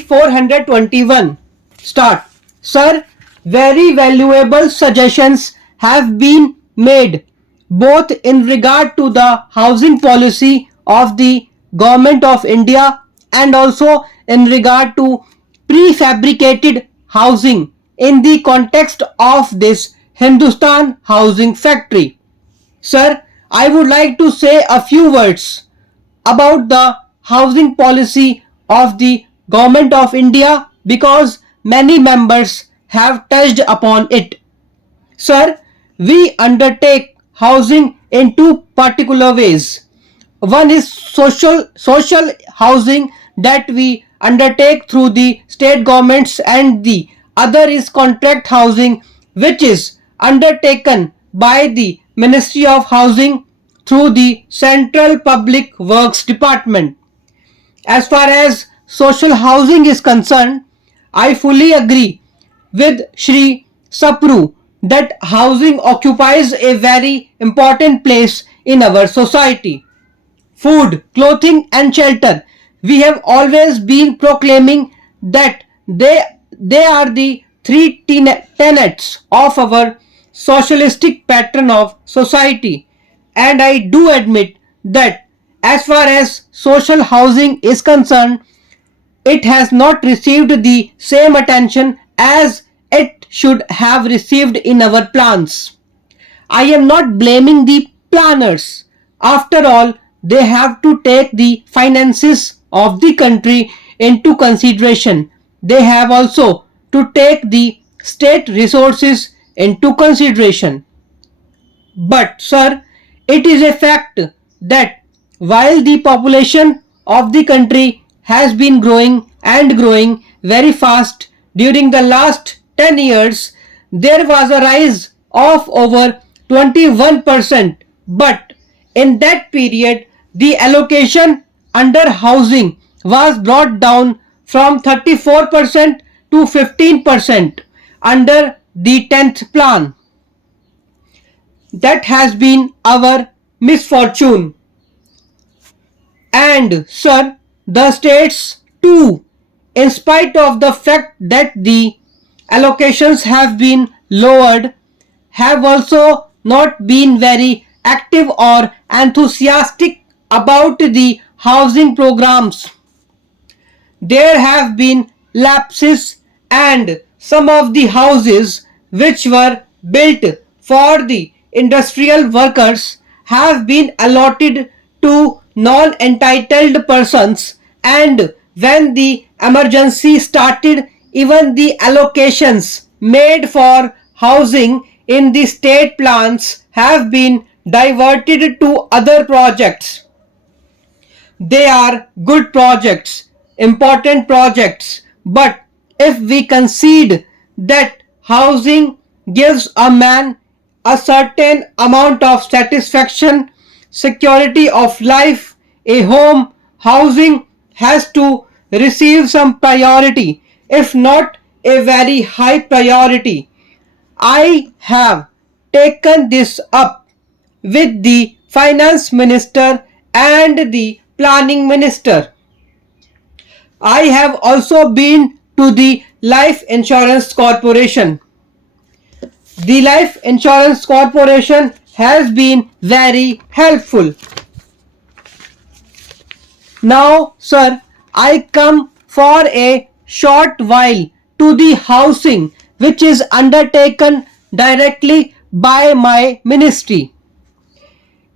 page 421. Start. Sir, very valuable suggestions have been made both in regard to the housing policy of the Government of India and also in regard to prefabricated housing in the context of this Hindustan housing factory. Sir, I would like to say a few words about the housing policy of the Government of India because many members have touched upon it. Sir, we undertake housing in two particular ways. One is social housing that we undertake through the state governments, and the other is contract housing which is undertaken by the Ministry of Housing through the Central Public Works Department. As far as social housing is concerned, I fully agree with Shri Sapru that housing occupies a very important place in our society. Food, clothing and shelter. We have always been proclaiming that they are the three tenets of our socialistic pattern of society, and I do admit that as far as social housing is concerned, it has not received the same attention as it should have received in our plans. I am not blaming the planners. After all, they have to take the finances of the country into consideration. They have also to take the state resources into consideration. But, sir, it is a fact that while the population of the country has been growing and growing very fast during the last 10 years, there was a rise of over 21%. But in that period, the allocation under housing was brought down from 34% to 15% under the 10th plan. That has been our misfortune. And sir, the states too, in spite of the fact that the allocations have been lowered, have also not been very active or enthusiastic about the housing programs. There have been lapses, and some of the houses which were built for the industrial workers have been allotted to non-entitled persons, and when the emergency started, even the allocations made for housing in the state plans have been diverted to other projects. They are good projects, important projects, but if we concede that housing gives a man a certain amount of satisfaction, security of life, a home, housing has to receive some priority, if not a very high priority. I have taken this up with the finance minister and the planning minister. I have also been to the life insurance corporation. The life insurance corporation has been very helpful. Now, sir, I come for a short while to the housing which is undertaken directly by my ministry.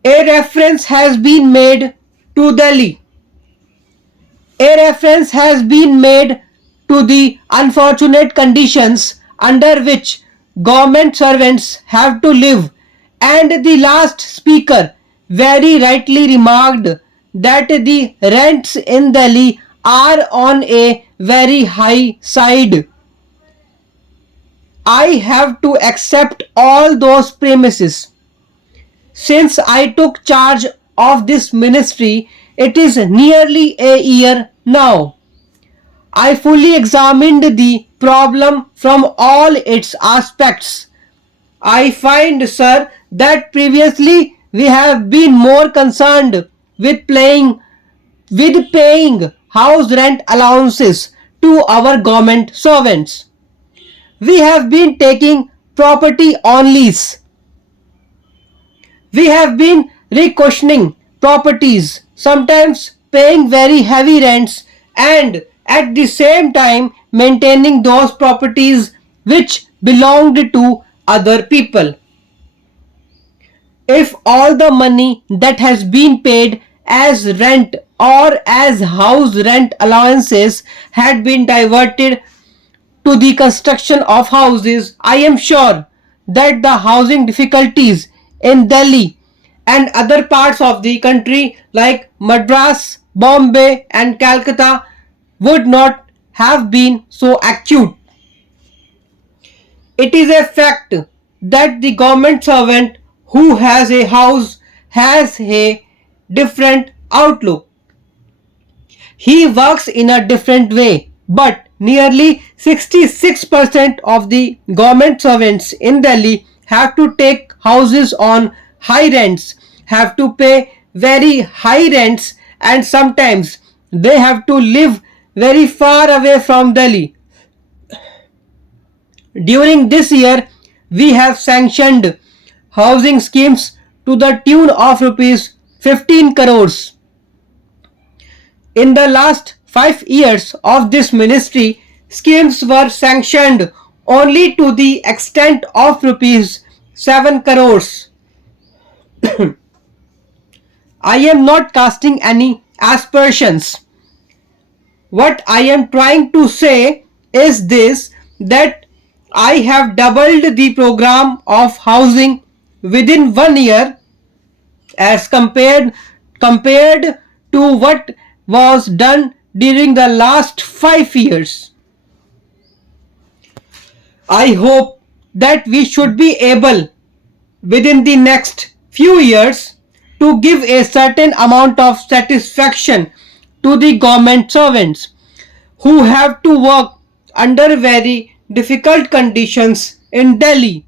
A reference has been made to Delhi. A reference has been made to the unfortunate conditions under which government servants have to live, and the last speaker very rightly remarked that the rents in Delhi are on a very high side. I have to accept all those premises. Since I took charge of this ministry, it is nearly a year now. I fully examined the problem from all its aspects. I find, sir, that previously we have been more concerned with paying house rent allowances to our government servants. We have been taking property on lease. We have been requisitioning properties, sometimes paying very heavy rents and at the same time maintaining those properties which belonged to other people. If all the money that has been paid as rent or as house rent allowances had been diverted to the construction of houses, I am sure that the housing difficulties in Delhi and other parts of the country like Madras, Bombay, and Calcutta would not have been so acute. It is a fact that the government servant who has a house has a different outlook. He works in a different way, but nearly 66% of the government servants in Delhi have to take houses on high rents, have to pay very high rents, and sometimes they have to live very far away from Delhi. During this year, we have sanctioned housing schemes to the tune of rupees 15 crores. In the last 5 years of this ministry, schemes were sanctioned only to the extent of rupees 7 crores. I am not casting any aspersions. What I am trying to say is this, that I have doubled the program of housing within 1 year as compared to what was done during the last 5 years. I hope that we should be able within the next few years to give a certain amount of satisfaction to the government servants who have to work under very difficult conditions in Delhi.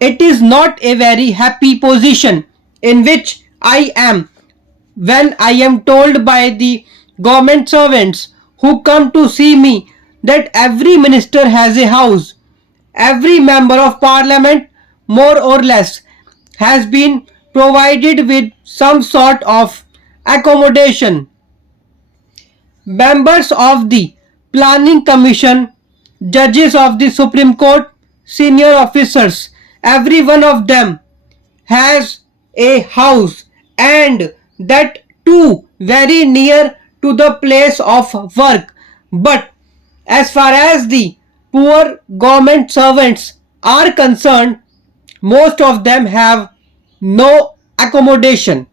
It is not a very happy position in which I am when I am told by the government servants who come to see me that every minister has a house, every member of parliament, more or less, has been provided with some sort of accommodation. Members of the Planning Commission, judges of the Supreme Court, senior officers, every one of them has a house, and that too very near to the place of work. But as far as the poor government servants are concerned, most of them have no accommodation.